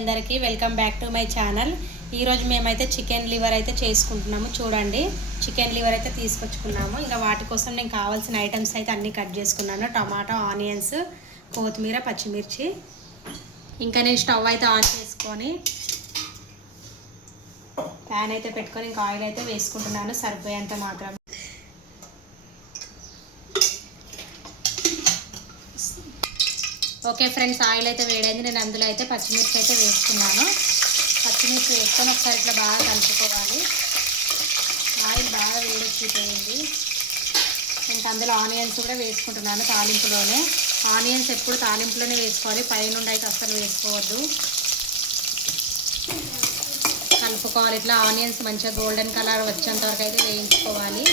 అందరికీ welcome back to my channel. ఈరోజు మేమైతే చికెన్ లివర్ అయితే చేసుకుంటున్నాము. చూడండి, చికెన్ లివర్ అయితే తీసుకొచ్చుకున్నాము. ఇంకా వాటి కోసం నేను కావాల్సిన ఐటమ్స్ అయితే అన్నీ కట్ చేసుకున్నాను. టమాటా, ఆనియన్స్, కొత్తిమీర, పచ్చిమిర్చి. ఇంకా నేను స్టవ్ అయితే ఆన్ చేసుకొని ప్యాన్ అయితే పెట్టుకొని ఇంకా ఆయిల్ అయితే వేసుకుంటున్నాను సరిపోయేంత మాత్రం. ఓకే ఫ్రెండ్స్, ఆయిల్ అయితే వేడైంది. నేను అందులో అయితే పచ్చిమిర్చి అయితే వేసుకున్నాను. పచ్చిమిర్చి వేసుకొని ఒకసారి ఇట్లా బాగా కలుపుకోవాలి. ఆయిల్ బాగా వేడెక్కిపోయింది. ఇంకా అందులో ఆనియన్స్ కూడా వేసుకుంటున్నాను తాలింపులోనే. ఆనియన్స్ ఎప్పుడు తాలింపులోనే వేసుకోవాలి, పైనుండి అయితే అస్సలు వేసుకోవద్దు. కలుపుకోవాలి. ఇట్లా ఆనియన్స్ మంచిగా గోల్డెన్ కలర్ వచ్చేంత వరకు అయితే వేయించుకోవాలి.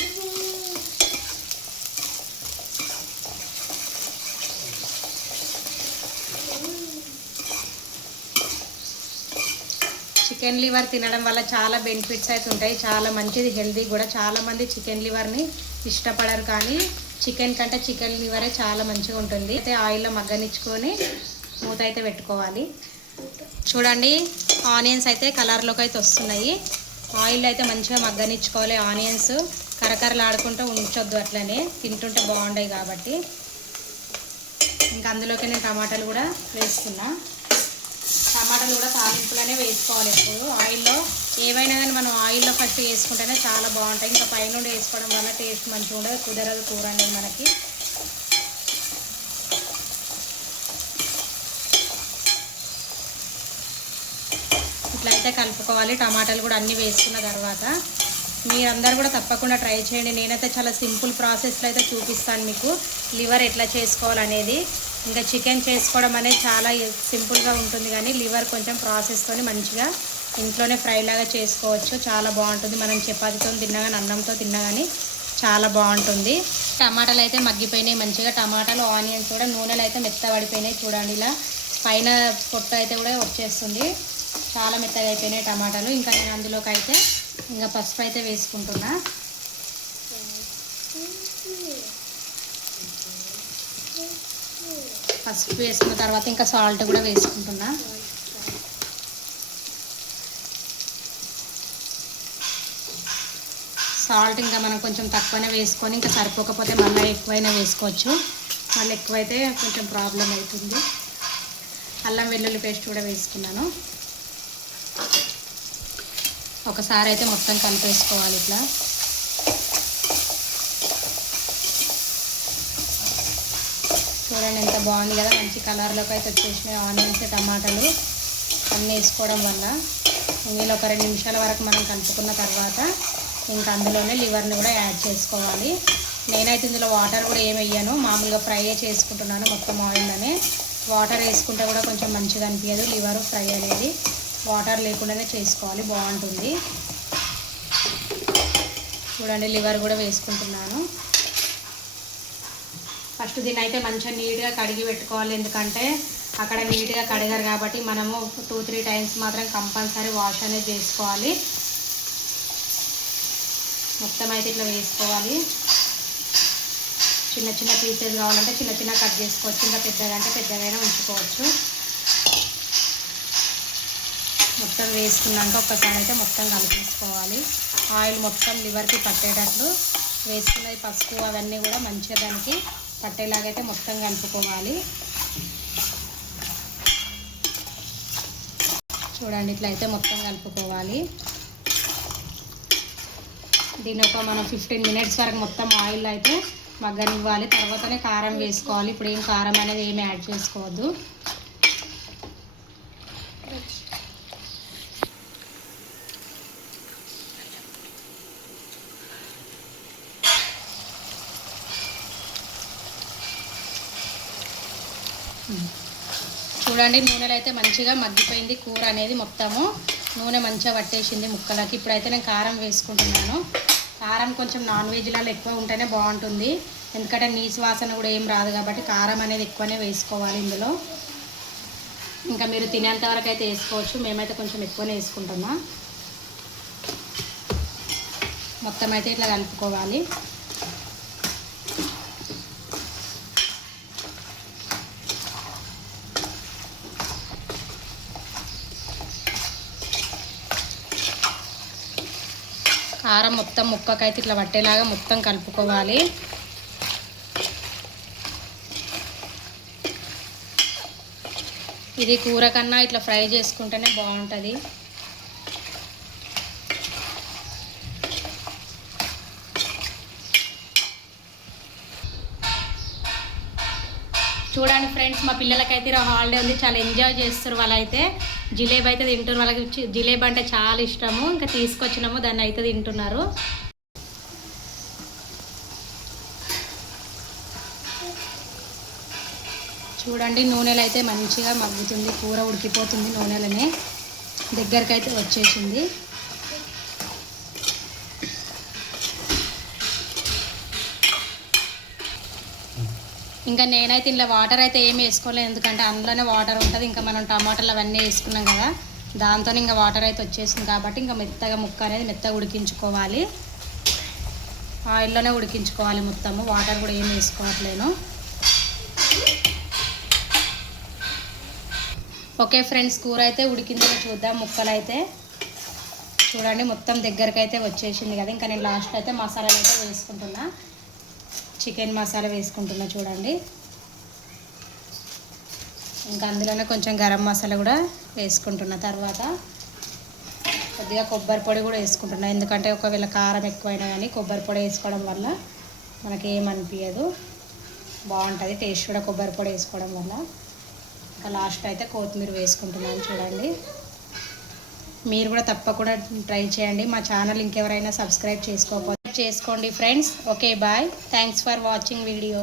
చికెన్ లివర్ తినడం వల్ల చాలా బెనిఫిట్స్ అయితే ఉంటాయి. చాలా మంచిది, హెల్దీ కూడా. చాలామంది చికెన్ లివర్ని ఇష్టపడరు, కానీ చికెన్ కంటే చికెన్ లివరే చాలా మంచిగా ఉంటుంది. అయితే ఆయిల్లో మగ్గనిచ్చుకొని మూత అయితే పెట్టుకోవాలి. చూడండి, ఆనియన్స్ అయితే కలర్లోకి అయితే వస్తున్నాయి. ఆయిల్లో అయితే మంచిగా మగ్గనిచ్చుకోవాలి. ఆనియన్స్ కరకరలాడుకుంటూ ఉంచొద్దు, అట్లనే తింటుంటే బాగుంటాయి కాబట్టి. ఇంకా అందులోకి నేను టమాటాలు కూడా వేసుకున్నా. టమాటాలు కూడా తాలింపులోనే వేసుకోవాలి. ఎప్పుడు ఆయిల్లో ఏవైనా కానీ మనం ఆయిల్లో ఫస్ట్ వేసుకుంటేనే చాలా బాగుంటాయి. ఇంకా పైనుండి వేసుకోవడం వల్ల టేస్ట్ మంచిగా ఉండదు, కుదరదు కూర అనేది మనకి. ఇట్లయితే కలుపుకోవాలి. టమాటాలు కూడా అన్నీ వేసుకున్న తర్వాత మీరందరూ కూడా తప్పకుండా ట్రై చేయండి. నేనైతే చాలా సింపుల్ ప్రాసెస్లో అయితే చూపిస్తాను మీకు లివర్ ఎట్లా చేసుకోవాలనేది. ఇంకా చికెన్ చేసుకోవడం అనేది చాలా సింపుల్గా ఉంటుంది, కానీ లివర్ కొంచెం ప్రాసెస్తో మంచిగా ఇంట్లోనే ఫ్రై లాగా చేసుకోవచ్చు. చాలా బాగుంటుంది. మనం చపాతీతో తిన్నా కానీ అన్నంతో తిన్నా కానీ చాలా బాగుంటుంది. టమాటాలు అయితే మగ్గిపోయినాయి మంచిగా. టమాటాలు, ఆనియన్స్ కూడా నూనెలు అయితే మెత్తబడిపోయినాయి. చూడండి, ఇలా పైన పొట్టు అయితే కూడా వచ్చేస్తుంది. చాలా మెత్తగా అయిపోయినాయి టమాటాలు. ఇంకా నేను అందులోకి అయితే ఇంకా పసుపు అయితే వేసుకుంటున్నా. పసుపు వేసుకున్న తర్వాత ఇంకా సాల్ట్ కూడా వేసుకుంటున్నా. సాల్ట్ ఇంకా మనం కొంచెం తక్కువనే వేసుకొని, ఇంకా సరిపోకపోతే మళ్ళీ ఎక్కువైనా వేసుకోవచ్చు. మళ్ళీ ఎక్కువైతే కొంచెం ప్రాబ్లం అవుతుంది. అల్లం వెల్లుల్లి పేస్ట్ కూడా వేసుకున్నాను. ఒకసారి అయితే మొత్తం కలిపేసుకోవాలి ఇట్లా. చూడండి ఎంత బాగుంది కదా, మంచి కలర్లోకి అయితే వచ్చేసినాయి ఆనియన్స్, టమాటాలు అన్నీ వేసుకోవడం వల్ల. ఇందులో ఒక 2 నిమిషాల వరకు మనం కలుపుకున్న తర్వాత ఇంకా అందులోనే లివర్ని కూడా యాడ్ చేసుకోవాలి. నేనైతే ఇందులో వాటర్ కూడా ఏమి వేయను, మామూలుగా ఫ్రై చేసుకుంటున్నాను మొత్తం ఆయిల్లోనే. వాటర్ వేసుకుంటే కూడా కొంచెం మంచిగా అనిపించదు లివర్ ఫ్రై అనేది. వాటర్ లేకుండానే చేసుకోవాలి, బాగుంటుంది. చూడండి, లివర్ కూడా వేసుకుంటున్నాను. ఫస్ట్ దీన్ని అయితే మంచిగా నీట్గా కడిగి పెట్టుకోవాలి, ఎందుకంటే అక్కడ నీట్గా కడిగారు కాబట్టి మనము 2-3 టైమ్స్ మాత్రం కంపల్సరీ వాష్ అనేది చేసుకోవాలి. మొత్తం అయితే ఇట్లా వేసుకోవాలి. చిన్న చిన్న పీసెస్ కావాలంటే చిన్న చిన్న కట్ చేసుకోవచ్చు, ఇంకా పెద్దగా అంటే పెద్దగైనా ఉంచుకోవచ్చు. మొత్తం వేసుకున్నాక ఒక్కసారి అయితే మొత్తం కలిపేసుకోవాలి. ఆయిల్ మొత్తం లివర్కి పట్టేటట్లు వేసుకున్నది పసుపు అవన్నీ కూడా మంచిగా దానికి పట్టేలాగైతే మొత్తం కలుపుకోవాలి. చూడండి, ఇట్లా అయితే మొత్తం కలుపుకోవాలి. దీని ఒక మనం 15 మినిట్స్ వరకు మొత్తం ఆయిల్ అయితే మగ్గనివ్వాలి. తర్వాతనే కారం వేసుకోవాలి. ఇప్పుడు ఏం కారం అనేది ఏమి యాడ్ చేసుకోవద్దు. చూడండి, నూనెలో అయితే మంచిగా మగ్గిపోయింది కూర అనేది. మొత్తము నూనె మంచిగా పట్టేసింది ముక్కలకి. ఇప్పుడైతే నేను కారం వేసుకుంటున్నాను. కారం కొంచెం నాన్ వెజ్లలో ఎక్కువ ఉంటేనే బాగుంటుంది, ఎందుకంటే నీసు వాసన కూడా ఏం రాదు కాబట్టి కారం అనేది ఎక్కువనే వేసుకోవాలి ఇందులో. ఇంకా మీరు తినేంత వరకు అయితే వేసుకోవచ్చు, మేమైతే కొంచెం ఎక్కువనే వేసుకుంటున్నాం. మొత్తం అయితే ఇట్లా కలుపుకోవాలి. కారం మొత్తం ముక్కకైతే ఇట్లా పట్టేలాగా మొత్తం కలుపుకోవాలి. ఇది కూర కన్నా ఇట్లా ఫ్రై చేసుకుంటేనే బాగుంటుంది. చూడండి ఫ్రెండ్స్, మా పిల్లలకైతే హాలిడే ఉంది, చాలా ఎంజాయ్ చేస్తారు. వాళ్ళైతే జిలేబీ అయితే తింటారు. వాళ్ళకి జిలేబీ అంటే చాలా ఇష్టము. ఇంకా తీసుకొచ్చినాము, దాన్ని అయితే తింటున్నారు. చూడండి, నూనెలు అయితే మంచిగా మగ్గుతుంది, కూర ఉడికిపోతుంది. నూనెలనే దగ్గరికి అయితే వచ్చేసింది. ఇంకా నేనైతే ఇలా వాటర్ అయితే ఏమి వేసుకోలేదు, ఎందుకంటే అందులోనే వాటర్ ఉంటుంది. ఇంకా మనం టమాటాలు అవన్నీ వేసుకున్నాం కదా, దాంతో ఇంకా వాటర్ అయితే వచ్చేసింది. కాబట్టి ఇంకా మెత్తగా ముక్క అనేది మెత్తగా ఉడికించుకోవాలి. ఆయిల్లోనే ఉడికించుకోవాలి మొత్తము, వాటర్ కూడా ఏమి వేసుకోవట్లేను. ఓకే ఫ్రెండ్స్, కూర అయితే ఉడికిందో చూద్దాం. ముక్కలు అయితే చూడండి మొత్తం దగ్గరికి అయితే వచ్చేసింది కదా. ఇంకా నేను లాస్ట్ అయితే మసాలాలు అయితే వేసుకుంటున్నా. చికెన్ మసాలా వేసుకుంటున్నా చూడండి. ఇంకా అందులోనే కొంచెం గరం మసాలా కూడా వేసుకుంటున్నా. తర్వాత కొద్దిగా కొబ్బరి పొడి కూడా వేసుకుంటున్నా, ఎందుకంటే ఒకవేళ కారం ఎక్కువైనా కానీ కొబ్బరి పొడి వేసుకోవడం వల్ల మనకి ఏమనిపించదు, బాగుంటుంది టేస్ట్ కూడా కొబ్బరి పొడి వేసుకోవడం వల్ల. ఇంకా లాస్ట్ అయితే కొత్తిమీర వేసుకుంటున్నాను చూడండి. మీరు కూడా తప్పకుండా ట్రై చేయండి. మా ఛానల్ ఇంకెవరైనా సబ్స్క్రైబ్ చేసుకోకపోతే చేసుకోండి friends. Okay bye, thanks for watching video.